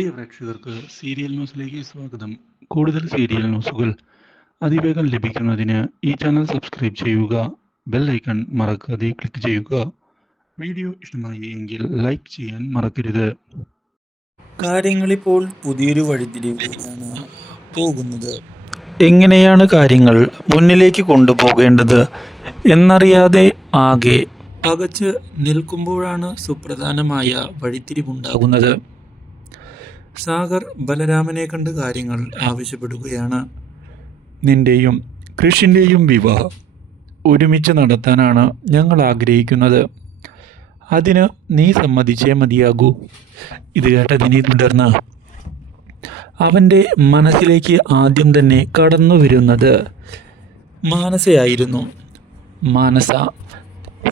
പ്രിയ പ്രേക്ഷകർക്ക് സീരിയൽ ന്യൂസിലേക്ക് സ്വാഗതം. കൂടുതൽ സീരിയൽ ന്യൂസുകൾ അതിവേഗം ലഭിക്കുന്നതിന് ഈ ചാനൽ സബ്സ്ക്രൈബ് ചെയ്യുക ബെൽ ഐക്കൺ മറക്കാതെ ക്ലിക്ക് ചെയ്യുക. വീഡിയോ ഇഷ്ടമായി എങ്കിൽ ലൈക്ക് ചെയ്യാൻ മറക്കരുത്. കാര്യങ്ങളിപ്പോൾ പുതിയൊരു വഴിത്തിരിവിലേക്കാണ് പോകുന്നത്. എങ്ങനെയാണ് കാര്യങ്ങൾ മുന്നിലേക്ക് കൊണ്ടുപോകേണ്ടത് എന്നറിയാതെ ആകെ പകച്ച് നിൽക്കുമ്പോഴാണ് സുപ്രധാനമായ വഴിത്തിരിവുണ്ടാകുന്നത്. സാഗർ ബലരാമനെ കണ്ട് കാര്യങ്ങൾ ആവശ്യപ്പെടുകയാണ്. നിന്റെയും കൃഷിന്റെയും വിവാഹം ഒരുമിച്ച് നടത്താനാണ് ഞങ്ങൾ ആഗ്രഹിക്കുന്നത്. അതിന് നീ സമ്മതിച്ചേ മതിയാകൂ. ഇത് കേട്ടതിനെ തുടർന്ന് അവന്റെ മനസ്സിലേക്ക് ആദ്യം തന്നെ കടന്നു വരുന്നത് മാനസയായിരുന്നു. മാനസ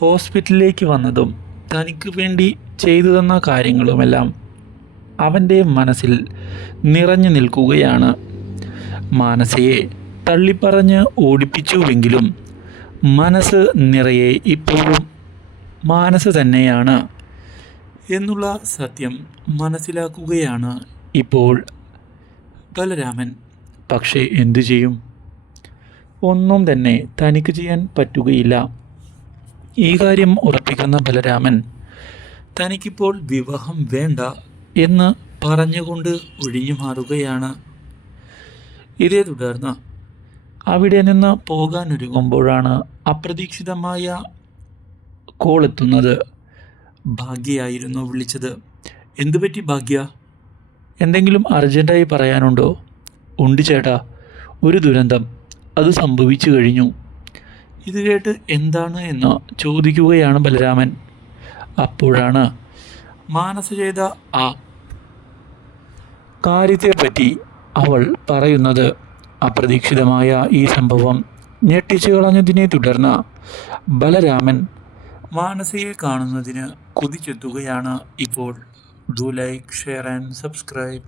ഹോസ്പിറ്റലിലേക്ക് വന്നതും തനിക്ക് വേണ്ടി ചെയ്തു തന്ന കാര്യങ്ങളുമെല്ലാം അവന്റെ മനസ്സിൽ നിറഞ്ഞു നിൽക്കുകയാണ്. മാനസയെ തള്ളിപ്പറഞ്ഞ് ഓടിപ്പിച്ചുവെങ്കിലും മനസ്സ് നിറയെ ഇപ്പോഴും മാനസ് തന്നെയാണ് എന്നുള്ള സത്യം മനസ്സിലാക്കുകയാണ് ഇപ്പോൾ ബലരാമൻ. പക്ഷേ എന്തു ചെയ്യും? ഒന്നും തന്നെ തനിക്ക് ചെയ്യാൻ പറ്റുകയില്ല. ഈ കാര്യം ഉറപ്പിക്കുന്ന ബലരാമൻ തനിക്കിപ്പോൾ വിവാഹം വേണ്ട എന്ന് പറഞ്ഞുകൊണ്ട് ഒഴിഞ്ഞു മാറുകയാണ്. ഇതേ തുടർന്ന് അവിടെ നിന്ന് പോകാനൊരുങ്ങുമ്പോഴാണ് അപ്രതീക്ഷിതമായ കോൾ എത്തുന്നത്. ഭാഗ്യയായിരുന്നു വിളിച്ചത്. എന്തുപറ്റി ഭാഗ്യ? എന്തെങ്കിലും അർജന്റായി പറയാനുണ്ടോ? ഉണ്ട് ചേട്ടാ ഒരു ദുരന്തം. അത് സംഭവിച്ചു കഴിഞ്ഞു. ഇത് കേട്ട് എന്താണ് എന്ന് ചോദിക്കുകയാണ് ബലരാമൻ. അപ്പോഴാണ് മാനസ ചെയ്ത ആ കാര്യത്തെപ്പറ്റി അവൾ പറയുന്നത് അപ്രതീക്ഷിതമായ ഈ സംഭവം ഞെട്ടിച്ചു കളഞ്ഞതിനെ തുടർന്ന് ബലരാമൻ മാനസയെ കാണുന്നതിന് കുതിച്ചെത്തുകയാണ് ഇപ്പോൾ. Do like share and subscribe